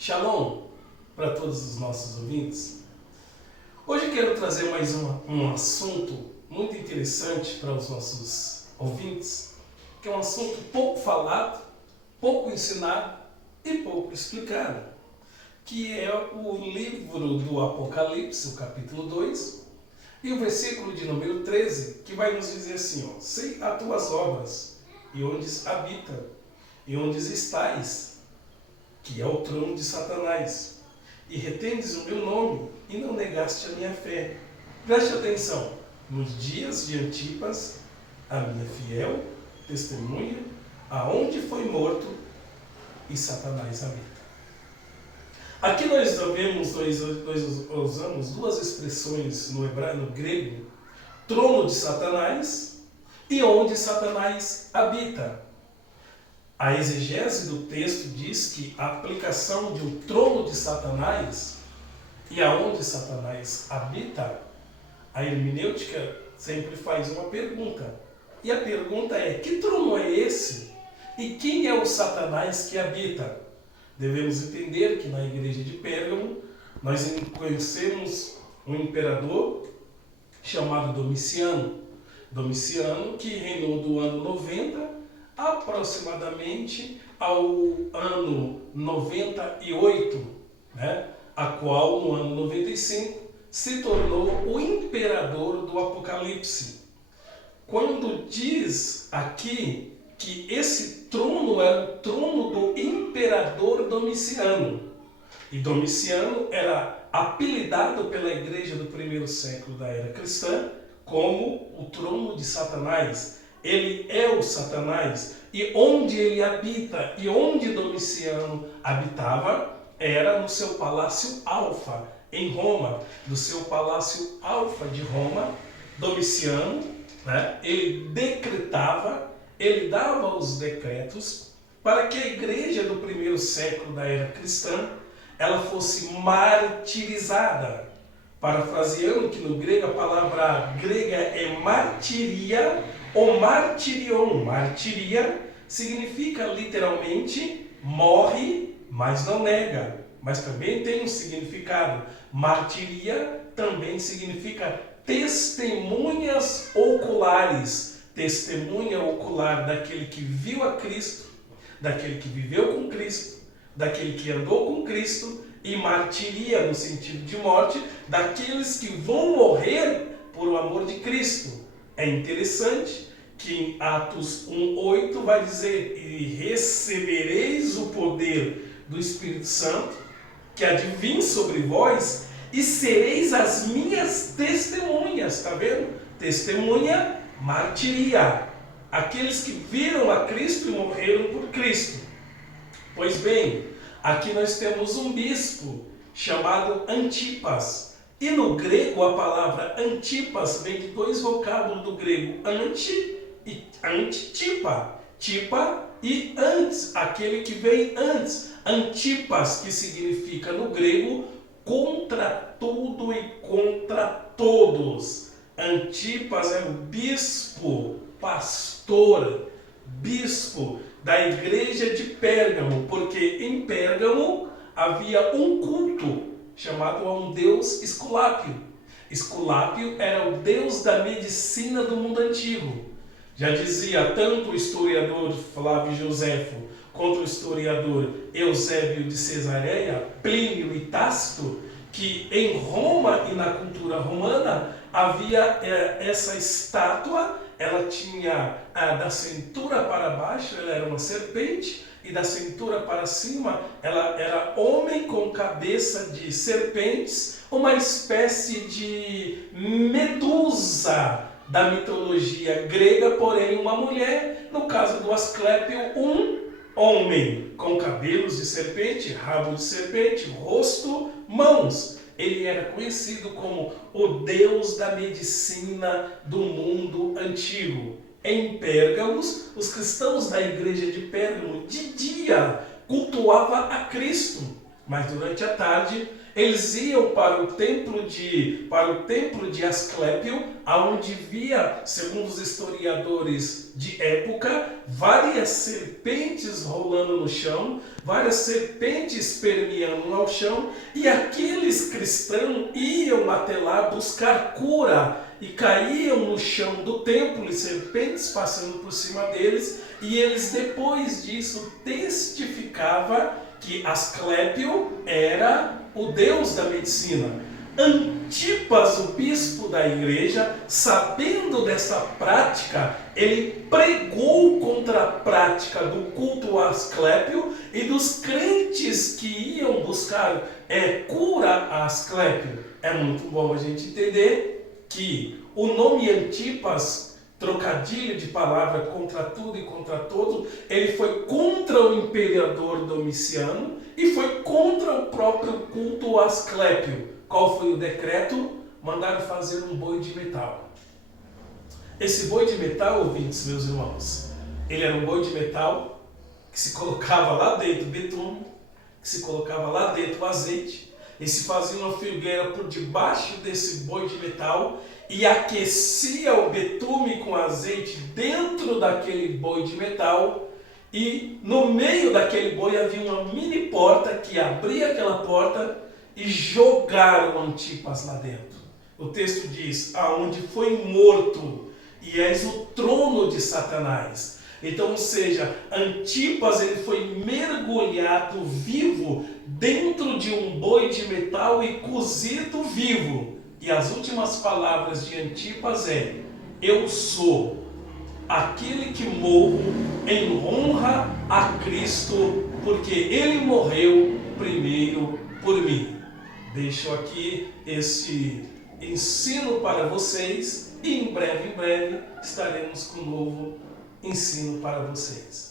Shalom para todos os nossos ouvintes. Hoje quero trazer mais um assunto muito interessante para os nossos ouvintes, que é um assunto pouco falado, pouco ensinado e pouco explicado, que é o livro do Apocalipse, o capítulo 2, e o versículo de número 13, que vai nos dizer assim, sei as tuas obras, e onde habita, e onde estais, que é o trono de Satanás, e retendes o meu nome, e não negaste a minha fé. Preste atenção, nos dias de Antipas, a minha fiel testemunha, aonde foi morto, e Satanás habita. Aqui nós usamos duas expressões no hebraico, no grego, trono de Satanás e onde Satanás habita. A exegese do texto diz que a aplicação de um trono de Satanás e aonde Satanás habita, a hermenêutica sempre faz uma pergunta. E a pergunta é, que trono é esse? E quem é o Satanás que habita? Devemos entender que na igreja de Pérgamo nós conhecemos um imperador chamado Domiciano. Domiciano que reinou do ano 90 aproximadamente ao ano 98, a qual no ano 95 se tornou o imperador do Apocalipse. Quando diz aqui que esse trono era o trono do imperador Domiciano, e Domiciano era apelidado pela igreja do primeiro século da era cristã como o trono de Satanás. Ele é o Satanás, e onde ele habita, e onde Domiciano habitava, era no seu palácio Alfa, em Roma. Do seu palácio Alfa de Roma, Domiciano, ele decretava, ele dava os decretos para que a igreja do primeiro século da era cristã, ela fosse martirizada. Parafraseando que no grego a palavra grega é martiria, ou martirion. Martiria significa literalmente morre, mas não nega. Mas também tem um significado. Martiria também significa testemunhas oculares. Testemunha ocular daquele que viu a Cristo, daquele que viveu com Cristo, daquele que andou com Cristo, e martiria no sentido de morte daqueles que vão morrer por o amor de Cristo. É interessante que em Atos 1:8 vai dizer: e recebereis o poder do Espírito Santo, que há de vir sobre vós, e sereis as minhas testemunhas. Está vendo? Testemunha, martiria. Aqueles que viram a Cristo e morreram por Cristo. Pois bem, aqui nós temos um bispo chamado Antipas. E no grego a palavra Antipas vem de dois vocábulos do grego, anti e antitipa. Tipa e antes, aquele que vem antes. Antipas, que significa no grego contra tudo e contra todos. Antipas é o bispo, pastor, bispo da igreja de Pérgamo, porque em Pérgamo havia um culto chamado a um deus Esculápio. Esculápio era o deus da medicina do mundo antigo. Já dizia tanto o historiador Flávio Joséfo quanto o historiador Eusébio de Cesareia, Plínio e Tácito, que em Roma e na cultura romana havia essa estátua. Ela tinha da cintura para baixo, ela era uma serpente, e da cintura para cima, ela era homem com cabeça de serpentes, uma espécie de medusa da mitologia grega, porém uma mulher. No caso do Asclépio, um homem com cabelos de serpente, rabo de serpente, rosto, mãos. Ele era conhecido como o deus da medicina do mundo antigo. Em Pérgamos, os cristãos da igreja de Pérgamo de dia cultuavam a Cristo. Mas durante a tarde eles iam para o templo de Asclépio, aonde via, segundo os historiadores de época, várias serpentes rolando no chão, várias serpentes permeando ao chão, e aqueles cristãos iam até lá buscar cura e caíam no chão do templo, e serpentes passando por cima deles, e eles depois disso testificavam que Asclépio era o deus da medicina. Antipas, o bispo da igreja, sabendo dessa prática, ele pregou contra a prática do culto a Asclépio e dos crentes que iam buscar cura a Asclépio. É muito bom a gente entender que o nome Antipas, trocadilho de palavra contra tudo e contra todos, ele foi contra o imperador Domiciano e foi contra o próprio culto a Asclépio. Qual foi o decreto? Mandaram fazer um boi de metal. Esse boi de metal, ouvintes, meus irmãos, ele era um boi de metal que se colocava lá dentro betume, que se colocava lá dentro azeite, e se fazia uma fogueira por debaixo desse boi de metal e aquecia o betume com azeite dentro daquele boi de metal, e no meio daquele boi havia uma mini porta que abria aquela porta e jogaram Antipas lá dentro. O texto diz, aonde foi morto, e és o trono de Satanás. Então, ou seja, Antipas ele foi mergulhado vivo dentro de um boi de metal e cozido vivo. E as últimas palavras de Antipas é: eu sou aquele que morro em honra a Cristo, porque ele morreu primeiro por mim. Deixo aqui esse ensino para vocês e em breve estaremos com um novo ensino para vocês.